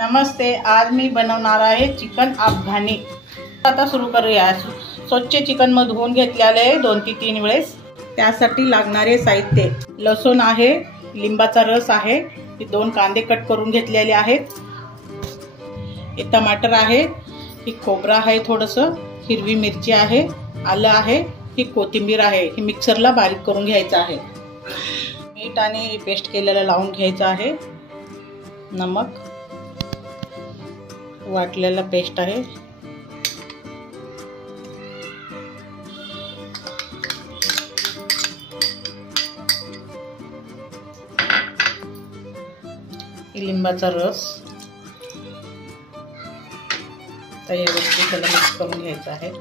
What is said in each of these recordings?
नमस्ते, आज मी बनवणार आहे चिकन अफगाणी। आता सुरू करूया। स्वच्छ चिकन मग धुवून घेतलेले आहे 2 ते 3 वेळेस। त्यासाठी लागणारे साहित्य: लसूण आहे, लिंबाचा रस आहे, 2 कांदे कट करून घेतलेले आहेत, टमाटर आहे, खोबरा आहे, थोडंसं हिरवी मिरची आहे, आलं आहे, कोथिंबीर आहे। ही मिक्सरला बारीक करून घ्यायचं आहे। मीठ आणि पेस्ट केलेलं लावून घ्यायचं आहे। नमक, वाटलेला पेस्ट आहे, लिंबाचा रस, तर या गोष्टी त्याला मिक्स करून घ्यायचं आहे।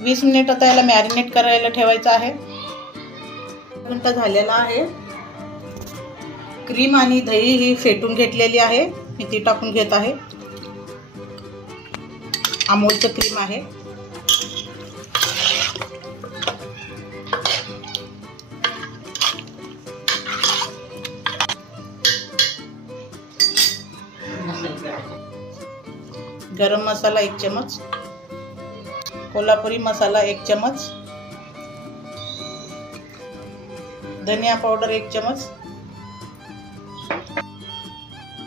20 मिनिट आता याला मॅरिनेट करायला ठेवायचं आहे। मिनिट झालेला आहे। क्रीम आणि दही ही फेटून घेतलेली आहे, मी ती टाकून घेत आहे। अमूलचं क्रीम आहे, गरम मसाला 1 चम्मच, कोल्हापुरी मसाला 1 चम्मच, धनिया पावडर 1 चम्मच,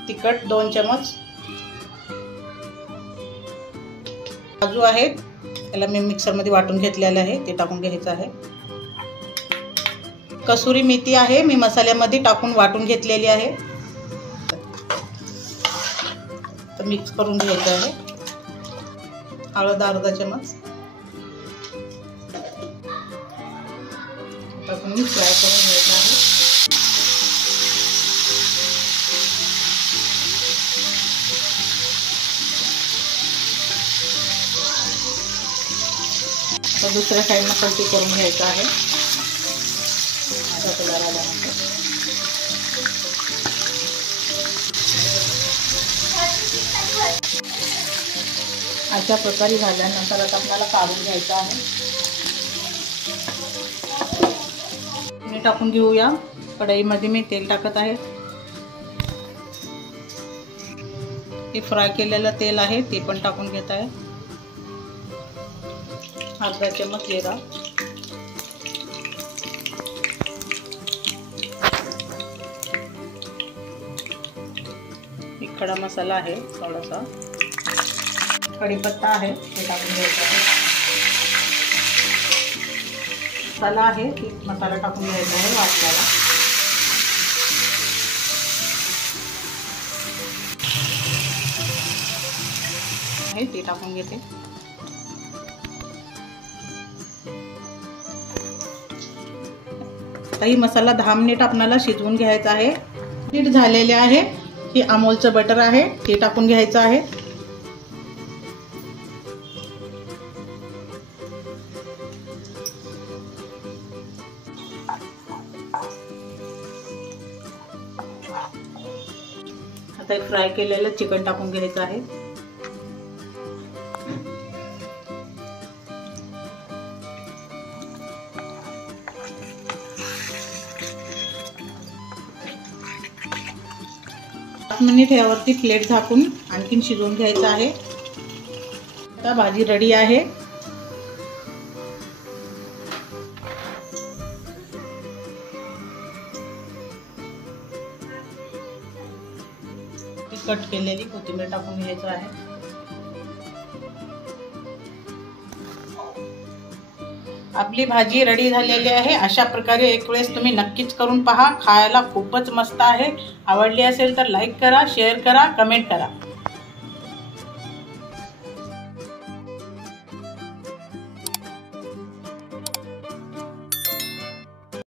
तिखट 2 चम्मच, काजू आहेत, त्याला मी मिक्सर मध्ये वाटून घेतलेलं आहे, ते टाकून घ्यायचं आहे। कसुरी मेथी आहे, मी मसाल्यामध्ये टाकून वाटून घेतलेली आहे, तर मिक्स करून घ्यायचं आहे। हळद अर्धा चम्मच टाकून मी फ्राय करून घ्यायचं आहे। तर दुसऱ्या साईडला पलटी करून घ्यायचं आहे। आता कलर आल्यानंतर अशा प्रकारे झाल्यानंतर आता आपल्याला काढून घ्यायचं आहे। मी टाकून घेऊया। कढईमध्ये मी तेल टाकत आहे, हे फ्राय केलेलं तेल आहे, ते पण टाकून घेत आहे। अर्धा चम्मच जिरा, एक खडा मसाला आहे, थोडासा कढीपत्ता आहे, ते टाकून घ्यायचा आहे। मसाला आहे, मसाला टाकून घ्यायचा आहे वाटल्याला। ते टाकून घेते। ही मसाला 10 मिनिट आपल्याला शिजवून घ्यायचा आहे। मीठ झालेले आहे, हे अमूलचं बटर आहे, ते टाकून घ्यायचं आहे। आता फ्राय केलेलं चिकन टाकून घ्यायचं आहे। मिनिट यावरती प्लेट झाकून आणखीन शिजवून घ्यायचं आहे। आता भाजी रेडी आहे। कट केलेली कोथिंबीर टाकून घ्यायचं आहे। आपली भाजी रेडी झालेली आहे। अशा प्रकारे एक वेळेस तुम्ही नक्कीच करून पहा, खायला खूपच मस्त आहे। आवडली असेल तर लाईक करा, शेअर करा, कमेंट करा।